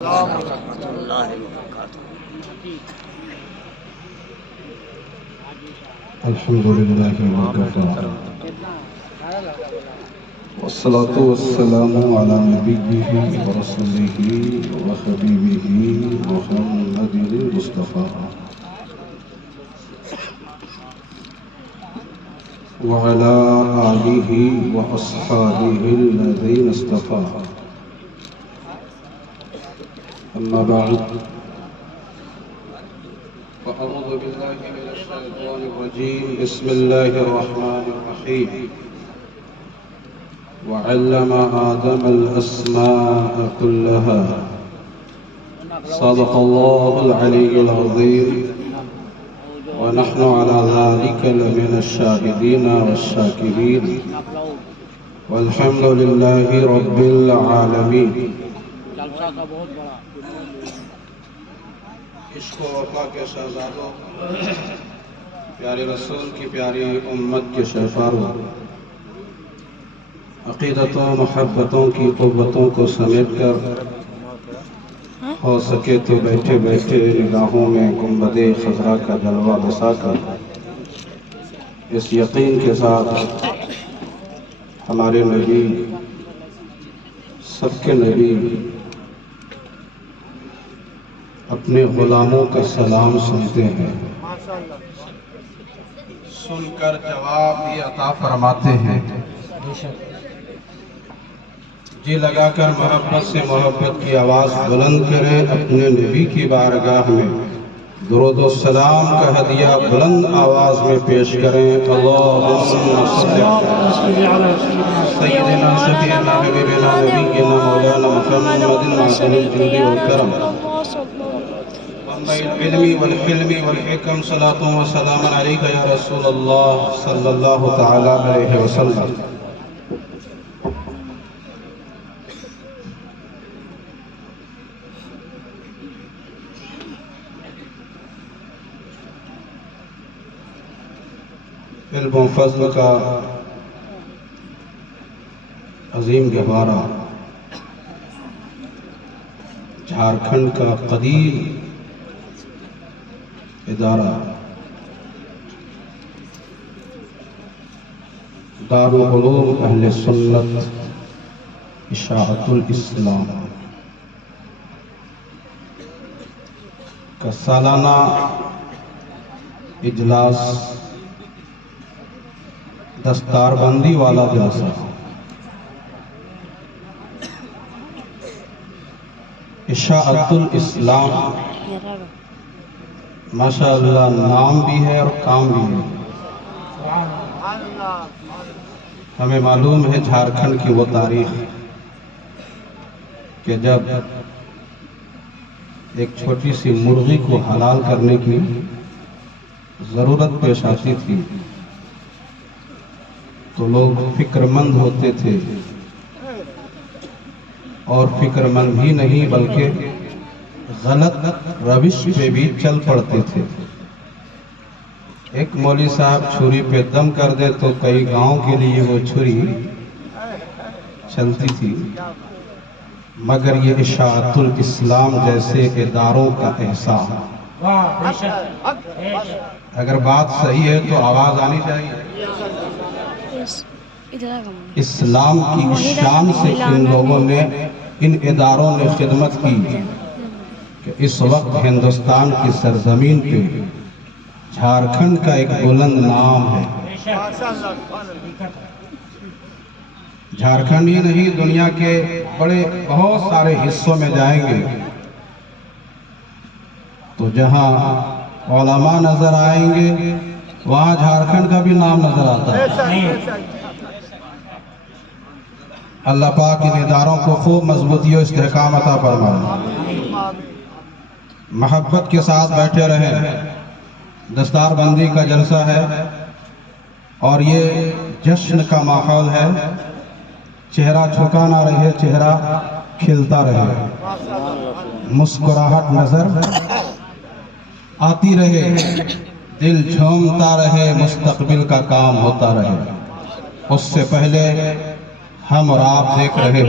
ورحمۃ اللہ وبرکاتہ۔ الحمد للہ وکفی والصلاة والسلام علی نبیہ ورسولہ وحبیبہ محمد المصطفیٰ وعلی آلہ واصحابہ الذین اصطفیٰ، اما بعد فأعوذ باللہ من الشیطان الرجیم، بسم اللہ الرحمن الرحیم۔ وعلم آدم الأسماء كلها، صدق الله العلي العظيم، ونحن على ذلك لمن الشاهدين والشاكرين، والحمد لله رب العالمين۔ عشق و وفا کے شہزادوں، پیارے رسول کی پیاری امت کے شہپاروں، عقیدتوں محبتوں کی قوتوں کو سمیٹ کر ہو سکے تو بیٹھے بیٹھے نگاہوں میں گنبد خضرا کا جلوہ بسا کر اس یقین کے ساتھ ہمارے نبی، سب کے نبی، اپنے غلاموں کا سلام سنتے ہیں، سن کر جواب بھی عطا فرماتے ہیں۔ جی لگا کر محبت سے محبت کی آواز بلند کریں، اپنے نبی کی بارگاہ میں درود و سلام کا ہدیہ بلند آواز میں پیش کریں۔ اللہم صلی علی سیدنا شفیعنا حبیبنا نبینا مولانا محمد معدن الجود والکرم، العلم والحلم والحکم، صلاۃ و سلام علیک یا رسول اللہ صلی اللہ تعالی علیہ وسلم۔ علم و فضل کا عظیم گہوارہ، جھارکھنڈ کا قدیم ادارہ دارالعلوم اہل سنت اشاعت الاسلام کا سالانہ اجلاس، دستار بندی والا جلسہ، اشاعت الاسلام، ماشاءاللہ نام بھی ہے اور کام بھی ہے۔ ہمیں معلوم ہے جھارکھنڈ کی وہ تاریخ کہ جب ایک چھوٹی سی مرغی کو حلال کرنے کی ضرورت پیش آتی تھی تو لوگ فکر مند ہوتے تھے، اور فکر مند ہی نہیں بلکہ غلط روش پہ بھی چل پڑتے تھے۔ ایک مولوی صاحب چھری پہ دم کر دے تو کئی گاؤں کے لیے وہ چھری چلتی تھی، مگر یہ اشاعت الاسلام جیسے اداروں کا احسان۔ اگر بات صحیح ہے تو آواز آنی چاہیے۔ اسلام کی شان سے ان لوگوں نے، ان اداروں نے خدمت کی کہ اس وقت ہندوستان کی سرزمین پہ جھارکھنڈ کا ایک بلند نام ہے۔ جھارکھنڈ ہی نہیں، دنیا کے بڑے بہت سارے حصوں میں جائیں گے تو جہاں علماء نظر آئیں گے وہاں جھارکھنڈ کا بھی نام نظر آتا ہے۔ اللہ پاک ان اداروں کو خوب مضبوطی و استحکام عطا فرمائے۔ محبت کے ساتھ بیٹھے رہیں، دستار بندی کا جلسہ ہے اور یہ جشن کا ماحول ہے، چہرہ جھکا نہ رہے، چہرہ کھلتا رہے، مسکراہٹ نظر آتی رہے، دل جھومتا رہے، مستقبل کا کام ہوتا رہے۔ اس سے پہلے ہم اور آپ دیکھ رہے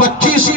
25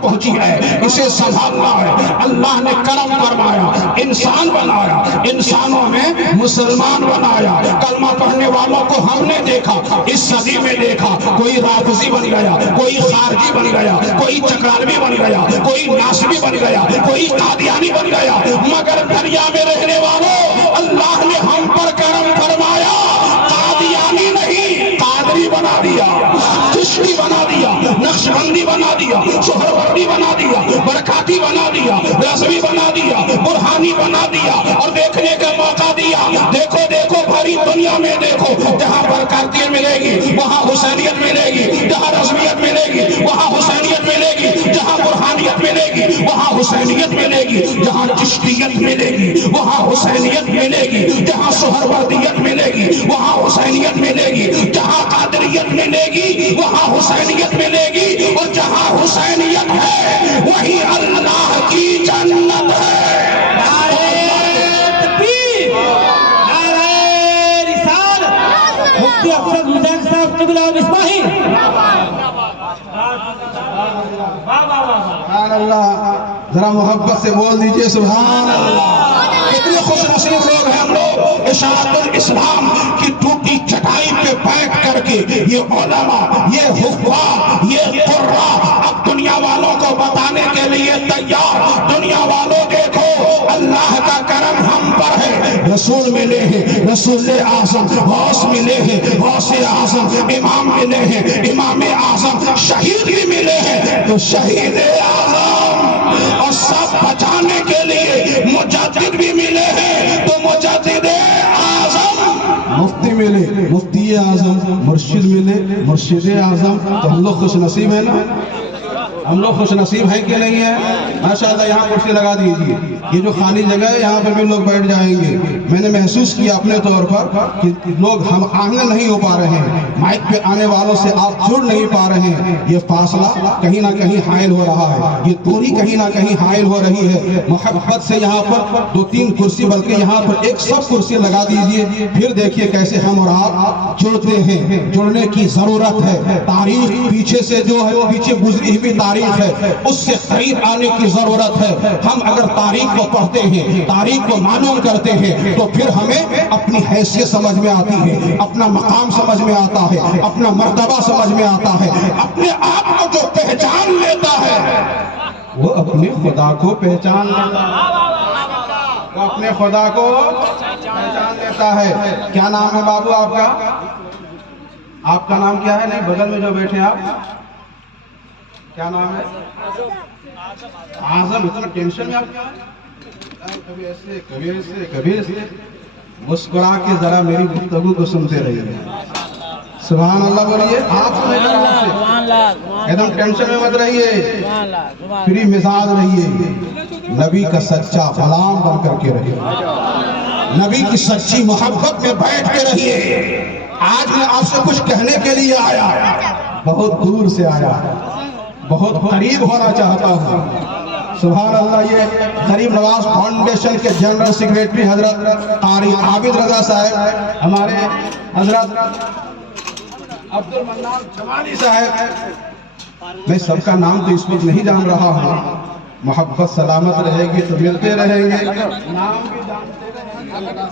تک پہنچی ہے، اسے سنبھالنا ہے۔ اللہ نے کرم فرمایا، انسان بنایا، انسانوں میں مسلمان بنایا۔ کلمہ پڑھنے والوں کو ہم نے دیکھا، اس صدی میں دیکھا، کوئی رافضی بن گیا، کوئی خارجی بن گیا، کوئی چکرالوی بن گیا، کوئی ناسبی بن گیا، کوئی قادیانی بن گیا، مگر دریا میں رہنے والوں اللہ نے ہم پر کرم فرمایا، قادیانی نہیں قادری بنا دیا، چشتی بنا دیا، نقشبندی بنا دیا، سہروردی بنا دیا، برکاتی بنا دیا، رضوی بنا دیا، برہانی بنا دیا، اور دیکھنے کا موقع دیا۔ دیکھو دیکھو بھری دنیا میں دیکھو، جہاں برکاتیت ملے گی وہاں حسینیت ملے گی، جہاں رضویت ملے گی وہاں حسینیت ملے گی، جہاں برہانیت ملے گی وہاں حسینیت ملے گی، جہاں چشتیت ملے گی وہاں حسینیت ملے گی، جہاں سہروردیت ملے گی وہاں حسینیت ملے گی، جہاں قادریت ملے گی وہاں حسینیت ملے گی، اور جہاں حسینیت ہے وہیں اللہ کی جنت ہے۔ مفتی افضل مجاہد صاحب قبلہ مصباحی، سبحان اللہ، ذرا محبت سے بول دیجئے سبحان اللہ۔ کتنے خوش نصیب لوگ ہیں ہم لوگ، اشاعت الاسلام کی ٹوٹی چٹائی پہ بیٹھ کر کے یہ علماء، یہ حفاظ، یہ قراء اب دنیا والوں کو بتانے کے لیے تیار۔ دنیا والوں دیکھو اللہ کا کرم ہم پر ہے، رسول ملے ہیں، رسول اعظم، غوث ملے ہیں، غوث اعظم، امام ملے ہیں، امام اعظم، شہید بھی ملے ہیں، تو شہید اعظم، اور سب بچانے کے لیے مجدد بھی ملے ہیں، تو مجدد اعظم، مفتی ملے، مفتی اعظم، مرشد ملے، مرشد اعظم، تو ہم لوگ خوش نصیب ہیں نا؟ ہم لوگ خوش نصیب ہیں کہ نہیں ہیں؟ ماشاءاللہ یہاں کرسی لگا دیجیے، یہ جو خالی جگہ ہے یہاں پر بھی لوگ بیٹھ جائیں گے۔ میں نے محسوس کیا اپنے طور پر کہ لوگ ہم آگے نہیں ہو پا رہے ہیں، مائک پہ آنے والوں سے آپ جڑ نہیں پا رہے ہیں، یہ فاصلہ کہیں نہ کہیں حائل ہو رہا ہے، یہ دوری کہیں نہ کہیں حائل ہو رہی ہے۔ محبت سے یہاں پر 2-3 کرسی بلکہ یہاں پر ایک سب کرسی لگا دیجیے، پھر دیکھیے کیسے ہم اور آپ جڑتے ہیں۔ جڑنے کی ضرورت ہے، تاریخ پیچھے سے جو ہے پیچھے گزری ہوئی تاریخ ہے، اس سے قریب آنے کی ضرورت ہے۔ ہم اگر تاریخ کو پڑھتے ہیں، تاریخ کو معلوم کرتے ہیں، تو پھر ہمیں اپنی حیثیت سمجھ میں آتی ہے، اپنا مقام سمجھ میں آتا ہے، اپنا مرتبہ سمجھ میں آتا ہے۔ اپنے آپ کو جو پہچان لیتا ہے وہ اپنے خدا کو پہچان لیتا ہے، وہ اپنے خدا کو پہچان لیتا ہے۔ کیا نام ہے بابو آپ کا؟ آپ کا نام کیا ہے؟ نہیں، بغل میں جو بیٹھے آپ، کیا نام ہے؟ اعظم۔ اتنا ٹینشن میں آپ کیا ہے؟ کبھی ایسے کبھی ایسے کبھی ایسے، مسکرا کے ذرا میری گفتگو کو سنتے رہیے۔ سبحان اللہ بولیے، آپ سنیں گے آرام سے، ایک دم ٹینشن میں مت رہیے، فری مزاج رہیے، نبی کا سچا غلام بن کر کے رہیے، نبی کی سچی محبت میں بیٹھ کے رہیے۔ آج میں آپ سے کچھ کہنے کے لیے آیا، بہت دور سے آیا، بہت قریب ہونا چاہتا ہوں۔ سبحان اللہ، یہ غریب نواز فاؤنڈیشن کے جنرل سیکریٹری حضرت قاری عابد رضا صاحب، ہمارے حضرت عبد المنان جمالی صاحب، میں سب کا نام تو اس وقت نہیں جان رہا ہوں، محبت سلامت رہے گی تو ملتے رہیں گے، نام بھی جانتے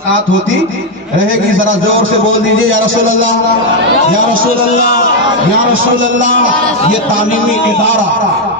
ساتھ ہوتی رہے گی۔ ذرا زور سے بول دیجئے یا رسول اللہ، یا رسول اللہ، یا رسول اللہ۔ یہ تعلیمی ادارہ،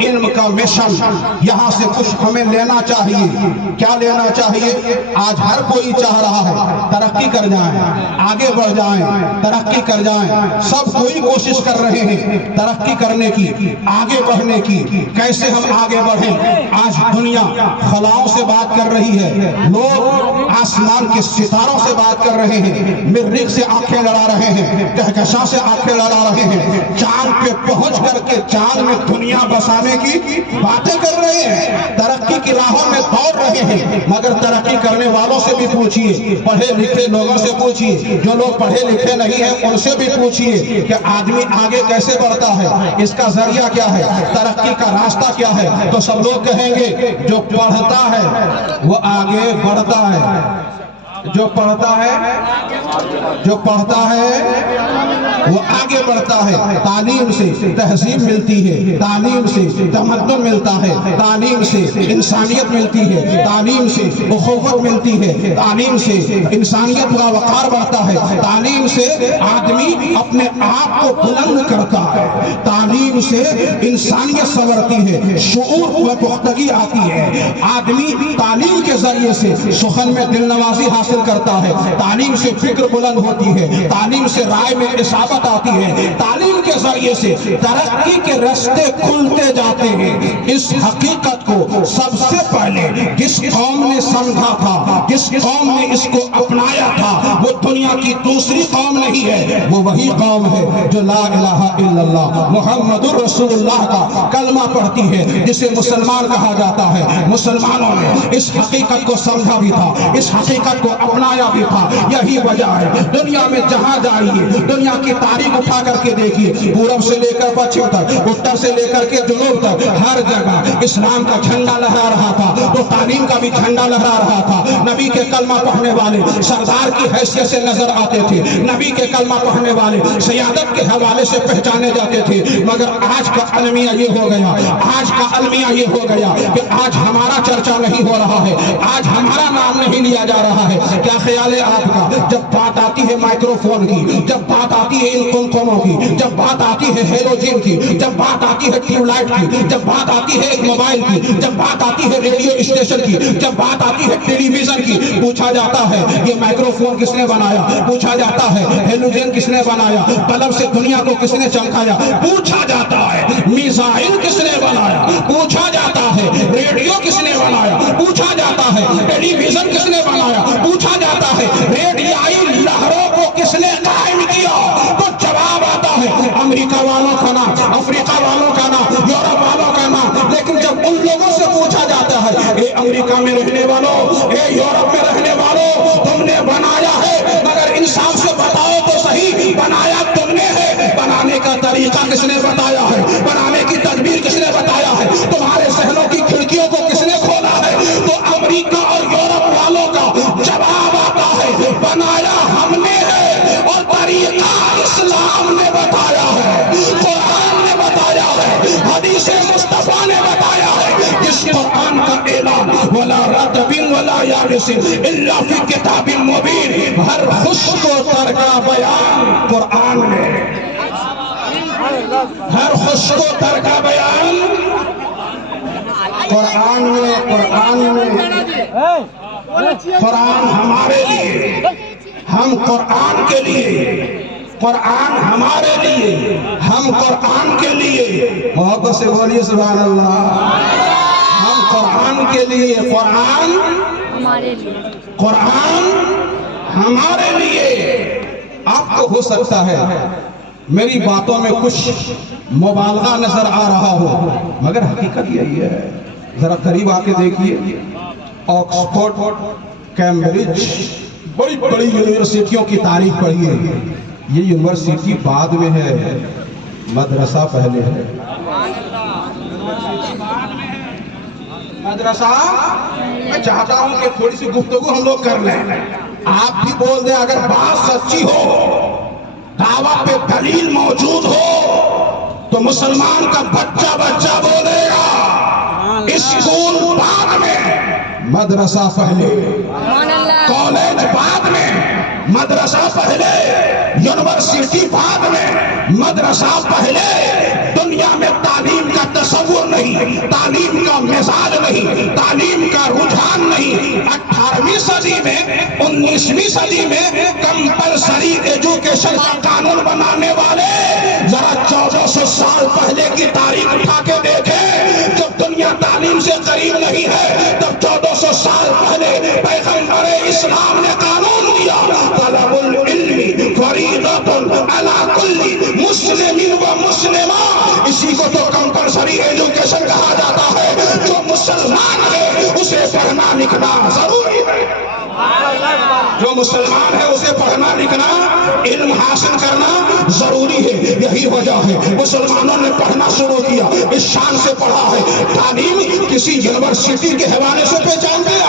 علم کا مشن، یہاں سے کچھ ہمیں لینا چاہیے۔ کیا لینا چاہیے؟ آج ہر کوئی چاہ رہا ہے ترقی کر جائیں، آگے بڑھ جائیں، ترقی کر جائیں، سب کوئی کوشش کر رہے ہیں ترقی کرنے کی، آگے بڑھنے کی۔ کیسے ہم آگے بڑھیں؟ آج دنیا خلاؤں سے بات کر رہی ہے، لوگ آسمان کے ستاروں سے بات کر رہے ہیں، مریخ سے آنکھیں لڑا رہے ہیں، کہکشاں سے آنکھیں لڑا رہے ہیں، چاند پہ پہنچ کر کے چاند میں دنیا بسانے کی باتیں کر رہے ہیں، ترقی کی راہوں میں دوڑ رہے ہیں۔ مگر ترقی کرنے والوں سے بھی پوچھئے، پڑھے لکھے لوگوں سے پوچھئے، جو لوگ پڑھے لکھے نہیں ہیں ان سے بھی پوچھئے کہ آدمی آگے کیسے بڑھتا ہے، اس کا ذریعہ کیا ہے، ترقی کا راستہ کیا ہے؟ تو سب لوگ کہیں گے جو پڑھتا ہے وہ آگے بڑھتا ہے، جو پڑھتا ہے جو پڑھتا ہے وہ آگے بڑھتا ہے، تعلیم سے تہذیب ملتی ہے، تعلیم سے تمدن ملتا ہے، تعلیم سے انسانیت ملتی ہے، تعلیم سے اخوت ملتی ہے، تعلیم سے انسانیت کا وقار بڑھتا ہے، تعلیم سے آدمی اپنے آپ کو بلند کرتا ہے، تعلیم سے انسانیت سنورتی ہے، شعور و پختگی آتی ہے، آدمی تعلیم کے ذریعے سے سخن میں دل نوازی حاصل کرتا ہے، تعلیم سے فکر بلند ہوتی ہے، تعلیم سے رائے میں اصابت آتی ہے، تعلیم کے ذریعے سے ترقی کے راستے کھلتے جاتے ہیں۔ اس حقیقت کو سب سے پہلے جس قوم نے سمجھا تھا، جس قوم نے اس کو اپنایا تھا، وہ دنیا کی دوسری قوم نہیں ہے، وہ وہی قوم ہے جو لا الہ الا اللہ محمد رسول اللہ کا کلمہ پڑھتی ہے، جسے مسلمان کہا جاتا ہے۔ مسلمانوں نے اس حقیقت کو سمجھا بھی تھا، اس حقیقت کو اپنایا بھی تھا۔ یہی وجہ ہے دنیا میں جہاں جائیے، دنیا کی تاریخ اٹھا کر کے دیکھیے، پورب سے لے کر پچھم تک، اتر سے لے کر کے جنوب تک، ہر جگہ اسلام کا جھنڈا لہرا رہا تھا، تو تعلیم کا بھی جھنڈا لہرا رہا تھا۔ نبی کے کلمہ پڑھنے والے سردار کی حیثیت سے نظر آتے تھے، نبی کے کلمہ پڑھنے والے سیادت کے حوالے سے پہچانے جاتے تھے، مگر آج کا المیہ یہ ہو گیا، آج کا المیہ یہ ہو گیا کہ آج ہمارا چرچا نہیں ہو رہا ہے، آج ہمارا نام نہیں لیا جا رہا ہے۔ کیا خیال ہے آپ کا؟ جب بات آتی ہے مائکرو فون کی، جب بات آتی ہے ان قمقموں کی، جب بات آتی ہے ہیلوجن کی، جب بات آتی ہے ٹیوب لائٹ کی، جب بات آتی ہے موبائل کی، جب بات آتی ہے ریڈیو اسٹیشن کی، جب بات آتی ہے ٹیلی ویژن کی، پوچھا جاتا ہے یہ مائکرو فون کس نے بنایا، پوچھا جاتا ہے ہیلوجن کس نے بنایا، بلب سے دنیا کو کس نے چمکایا، پوچھا جاتا ہے میزائل کس نے بنایا، پوچھا جاتا ہے ریڈیو کس نے بنایا، پوچھا جاتا ہے ٹیلی ویژن کس نے بنایا، پوچھا جاتا ہے ریڈیائی لہروں کو کس نے قائم کیا، تو جواب آتا ہے امریکہ والوں کا نام، افریقہ والوں کا نام، یورپ والوں کا نام۔ لیکن جب ان لوگوں سے پوچھا جاتا ہے اے امریکہ میں رہنے والوں، اے یورپ میں رہنے والوں، تم نے بنایا ہے، مگر انصاف سے بتاؤ تو صحیح، بنایا تم نے ہے، بنانے کا طریقہ کس نے بتایا ہے، بنانے کی تدبیر کس نے بتایا ہے، تمہارے ذہنوں کی کھڑکیوں کو کس نے کھولا ہے؟ تو امریکہ اور یورپ والوں کا جواب آتا ہے بنایا ہم نے ہے، اور طریقہ اسلام نے بتایا ہے، قرآن نے بتایا ہے، حدیث مصطفیٰ نے بتایا ہے۔ جس قرآن کا اعلان وَلَا رَطْبٍ وَلَا يَابِسٍ إِلَّا فِي كِتَابٍ مُبِينٍ، ہر خشک و تر کا بیان قرآن میں، ہر خشک و تر کا بیان قرآن میں، قرآن میں، قرآن ہمارے لیے، ہم قرآن کے لیے، قرآن ہمارے لیے، ہم قرآن کے لیے، محبت سے بولیے سبحان اللہ، ہم قرآن کے لیے، قرآن ہمارے لیے، قرآن ہمارے لیے۔ آپ کو ہو سکتا ہے میری باتوں میں کچھ مبالغہ نظر آ رہا ہو، مگر حقیقت یہی ہے۔ ذرا قریب آ کے دیکھیے، آکسفورڈ، کیمبرج، بڑی بڑی یونیورسٹیوں کی تاریخ پڑھیے، یہ یونیورسٹی بعد میں ہے، مدرسہ پہلے ہے۔ مدرسہ میں چاہتا ہوں کہ تھوڑی سی گفتگو ہم لوگ کر لیں، آپ بھی بول دیں اگر بات سچی ہو، دعویٰ پہ دلیل موجود ہو، تو مسلمان کا بچہ بچہ بولے گا اسکول بعد میں، مدرسہ پہلے، کالج بعد میں، مدرسہ پہلے، یونیورسٹی بعد میں، مدرسہ پہلے۔ دنیا میں تعلیم کا تصور نہیں، تعلیم کا مزاج نہیں، تعلیم کا رجحان نہیں۔ 18ویں صدی میں، 19ویں صدی میں کمپلسری ایجوکیشن کا قانون بنانے والے ذرا 1400 سال پہلے کی تاریخ اٹھا کے دیکھیں، جب دنیا تعلیم سے قریب نہیں ہے، تب 1400 سال پہلے پیغمبر اسلام نے قانون دیا، طلب العلم فریضۃ علی کل مسلم و مسلمہ۔ اسی کو تو کمپلسری ایجوکیشن کہا جاتا ہے، جو مسلمان ہے اسے پڑھنا لکھنا ضروری ہے، جو مسلمان ہے اسے پڑھنا لکھنا، علم حاصل کرنا ضروری ہے۔ یہی وجہ ہے مسلمانوں نے پڑھنا شروع کیا، اس شان سے پڑھا ہے۔ تعلیم کسی یونیورسٹی کے حوالے سے پہچان گیا،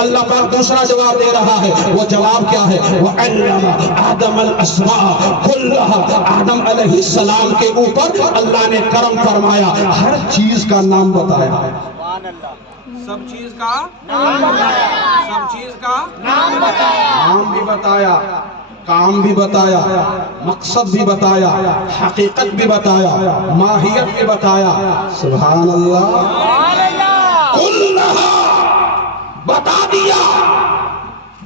اللہ پاک دوسرا جواب دے رہا ہے. وہ جواب کیا ہے؟ وَعَلَّمَ آدَمَ الْأَسْمَاءَ كُلَّهَا. آدم علیہ السلام کے اوپر اللہ نے کرم فرمایا، ہر چیز کا نام بتایا. سب چیز کا نام بتایا، سب چیز کا نام بتایا، نام بھی بتایا، کام بھی بتایا، مقصد بھی بتایا، حقیقت بھی بتایا، ماہیت بھی بتایا. سبحان اللہ، کلھا بتا دیا.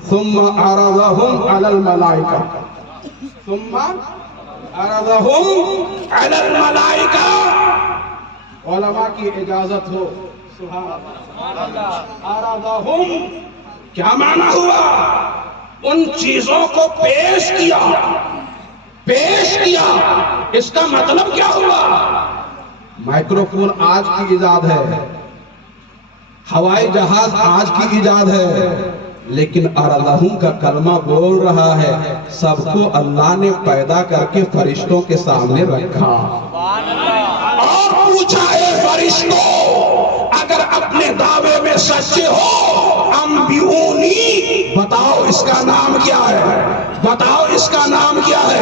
ثم عرضهم على الملائکہ، ثم عرضهم على الملائکہ. علماء کی اجازت ہو. سبحان اللہ. عرضهم کیا معنی ہوا؟ ان چیزوں کو پیش کیا، پیش کیا. اس کا مطلب کیا ہوا؟ مائکروفون آج کی ایجاد ہے، ہوائی جہاز آج کی ایجاد ہے، لیکن ارلہم کا کلمہ بول رہا ہے. سب کو اللہ نے پیدا کر کے فرشتوں کے سامنے رکھا اور پوچھا، اے فرشتوں، اگر اپنے دعوے میں سچے ہو، انبئونی، بتاؤ اس کا نام کیا ہے، بتاؤ اس کا نام کیا ہے،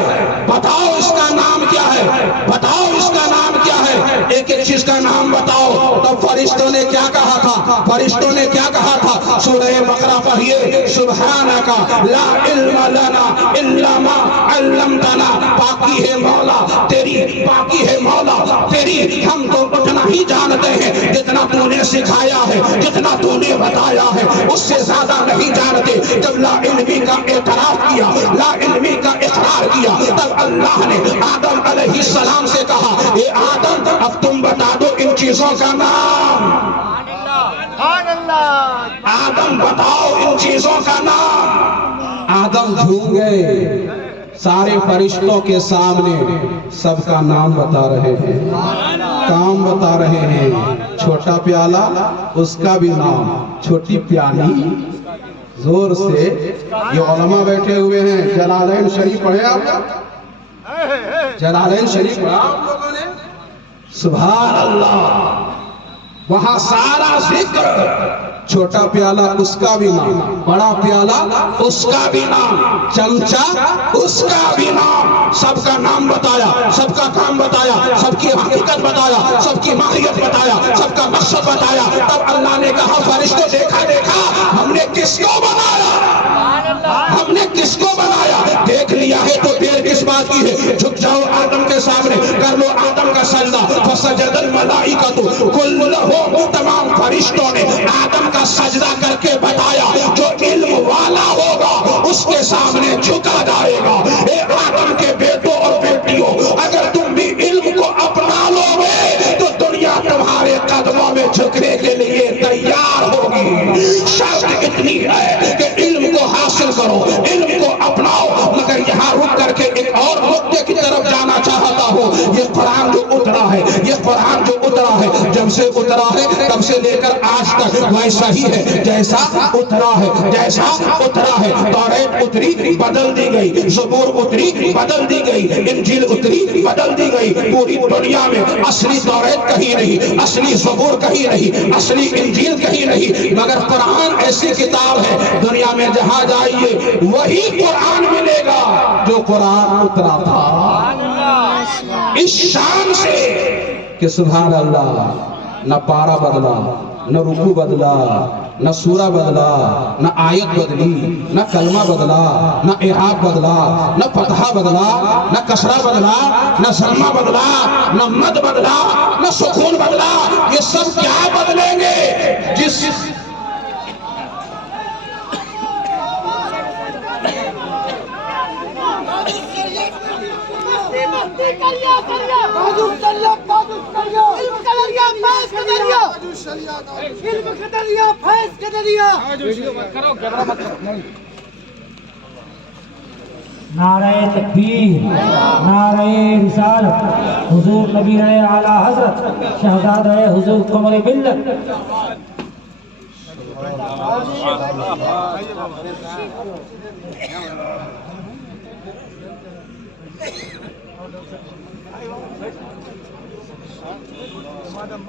بتاؤ اس کا نام کیا ہے، بتاؤ اس کا نام کیا ہے. ایک ایک چیز کا نام بتاؤ. تب فرشتوں نے کیا کہا تھا؟ فرشتوں نے کیا کہا تھا؟ سورہ بقرہ پڑھیے. سبحانک لا علم لنا الا ما علمتنا. پاکی ہے مولا تیری، پاکی ہے مولا تیری. ہم تو اتنا ہی جانتے ہیں جتنا تو نے سکھایا ہے، جتنا تو نے بتایا ہے، اس سے زیادہ نہیں جانتے. جب لا علمی کا اعتراف کیا، لا علمی کا اقرار کیا، تب اللہ نے آدم علیہ السلام سے کہا، اے آدم، اب تم بتا دو ان چیزوں کا نام. آدم بتاؤ ان چیزوں کا نام. آدم جھوم گئے. سارے فرشتوں کے سامنے سب کا نام بتا رہے ہیں، کام بتا رہے ہیں. چھوٹا پیالہ، اس کا بھی نام. چھوٹی پیالی، زور سے. یہ علماء بیٹھے ہوئے ہیں. جلالین شریف پڑھے آپ؟ جلالین شریف پڑھا آپ لوگوں نے؟ سبحان اللہ. وہاں سارا ذکر. چھوٹا پیالہ، اس کا بھی نام. بڑا پیالہ، اس کا بھی نام. چمچا، اس کا بھی نام. سب کا نام بتایا، سب کا کام بتایا، سب کی حقیقت بتایا، سب کی ماہیت بتایا، سب کا مقصد بتایا. تب اللہ نے کہا، فرشتوں، دیکھا دیکھا ہم نے کس کو بنایا، ہم نے کس کو بنایا. دیکھ لیا ہے تو دیر کس بات کی ہے؟ جھک جاؤ آدم کے سامنے، کر لو آدم کا سجدہ. فسجد الملائکۃ کلھم. تمام فرشتوں نے آدم کا سجدہ کر کے بتایا، جو علم والا ہوگا اس کے سامنے جھکا جائے گا. اے آدم کے بیٹوں اور بیٹیوں، اگر تم بھی علم کو اپنا لو گے تو دنیا تمہارے قدموں میں جھکنے کے لیے تیار ہوگی. شرط اتنی ہے کہ علم کو حاصل کرو، علم کو اپناؤ. مگر یہاں رک کر کے ایک اور نقطے کی طرف جانا چاہتا ہوں. یہ قرآن جو اترا ہے، یہ قرآن جو اترا ہے، جب سے اترا ہے تب سے لے کر آج تک ویسا ہی ہے جیسا اترا ہے، جیسا اترا ہے. توریت اتری، بدل دی گئی. زبور اتری، بدل دی گئی. انجیل اتری، بدل دی گئی. پوری دنیا میں اصلی توریت کہیں نہیں، اصلی زبور کہیں نہیں، اصلی انجیل کہیں نہیں. مگر قرآن ایسی کتاب ہے، دنیا میں جہاں جائیے وہی قرآن ملے گا جو قرآن اترا تھا. اس شان سے کہ سبحان اللہ، نہ پارا بدلا، نہ رکوع بدلا، نہ سورہ بدلا، نہ آیت بدلی، نہ کلمہ بدلا، نہ اعراب بدلا، نہ فتحہ بدلا، نہ کسرہ بدلا، نہ ضمہ بدلا، نہ مد بدلا، نہ سکون بدلا. یہ سب کیا بدلیں گے؟ جس نعرہ تکبیر، نعرہ رسالت. حضور نبی اعلیٰ حضرت شہزادہ حضور قمر ملت Madam,